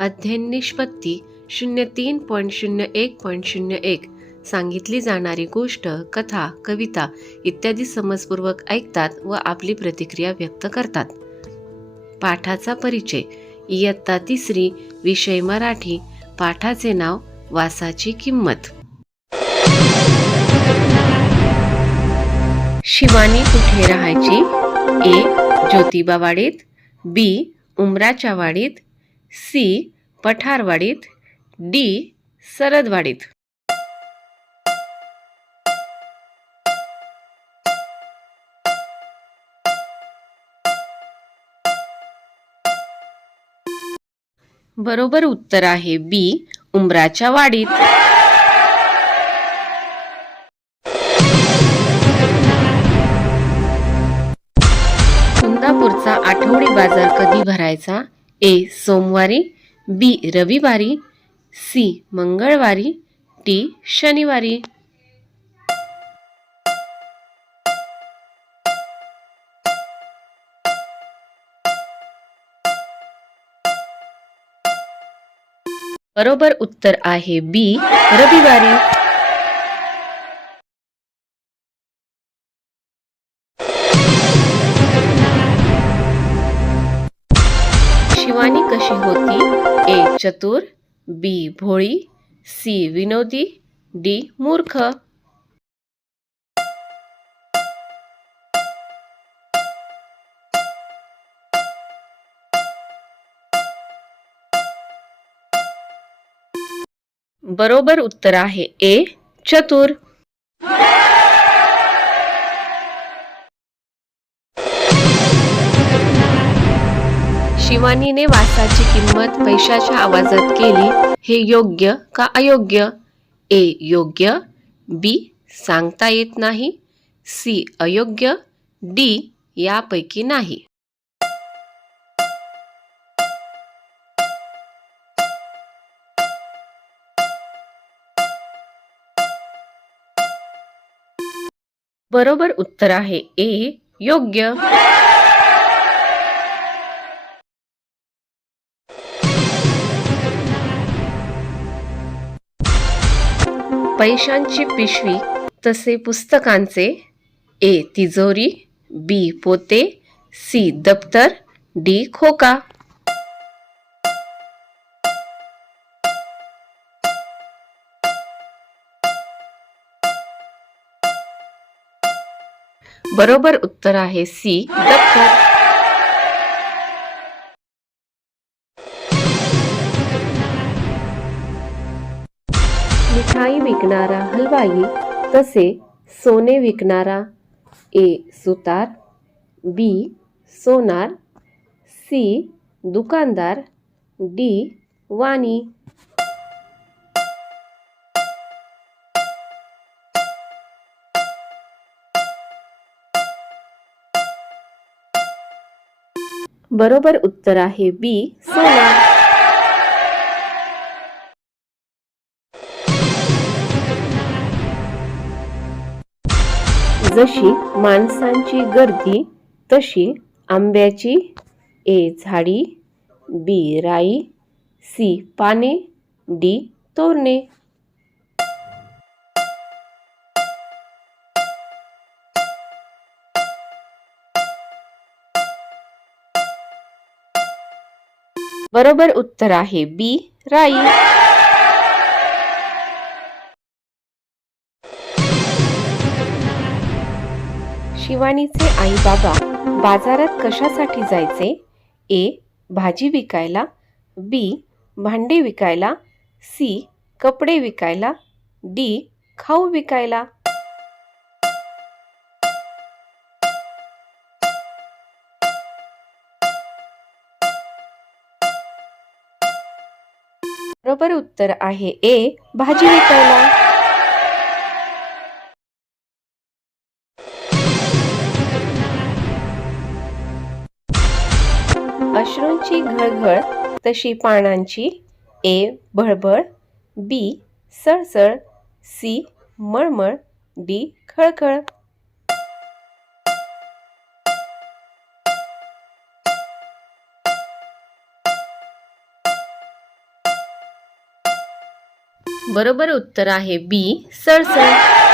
अध्ययन निष्पत्ती शून्य तीन पॉईंट शून्य एक पॉईंट शून्य एक. सांगितली जाणारी गोष्ट कथा कविता इत्यादी समजपूर्वक ऐकतात व आपली प्रतिक्रिया व्यक्त करतात. पाठाचा परिचय. इयत्ता तिसरी विषय मराठी. पाठाचे नाव वासाची किंमत. शिवानी कुठे राहायची? ए. ज्योतिबा वाडीत बी. उमराच्या वाडीत सी पठारवाडीत. डी सरदवाडीत. बरोबर उत्तर आहे बी उमराच्या वाडीत. कुंदापूरचा आठवडी बाजार कधी भरायचा? ए सोमवारी बी रविवारी सी मंगळवारी टी शनिवारी. बरोबर उत्तर आहे बी रविवारी. कशी होती ए, चतुर, बी, भोळी, सी, विनोदी, डी, मूर्ख. बरोबर उत्तर आहे ए, चतुर. शिवानीने वासाची किंमत पैशाच्या आवाजात केली. हे योग्य का अयोग्य? ए योग्य बी सांगता येत नाही सी अयोग्य डी यापैकी नाही. बरोबर उत्तर आहे ए योग्य. पैशांची पिशवी तसे पुस्तकांचे ए. तिजोरी बी. पोते सी. दप्तर डी. खोका. बरोबर उत्तर आहे सी. दप्तर. मिठाई विकणारा हलवाई, तसे सोने विकणारा ए सुतार, बी सोनार, सी दुकानदार, डी वाणी. बरोबर उत्तर आहे बी सोनार. जशी माणसांची गर्दी तशी आंब्याची ए झाडी बी राई सी पाने डी तोरणे. बरोबर उत्तर आहे बी राई. शिवानीचे आई बाबा बाजारात कशासाठी जायचे? ए. भाजी विकायला. बी. भांडे विकायला. सी. कपडे विकायला. डी. खाऊ विकायला. बरोबर उत्तर आहे ए. भाजी विकायला. अश्रूंची घळघळ तशी पानांची ए भळभळ बी सळसळ सी मळमळ डी खळखळ. बरोबर उत्तर आहे बी सळसळ.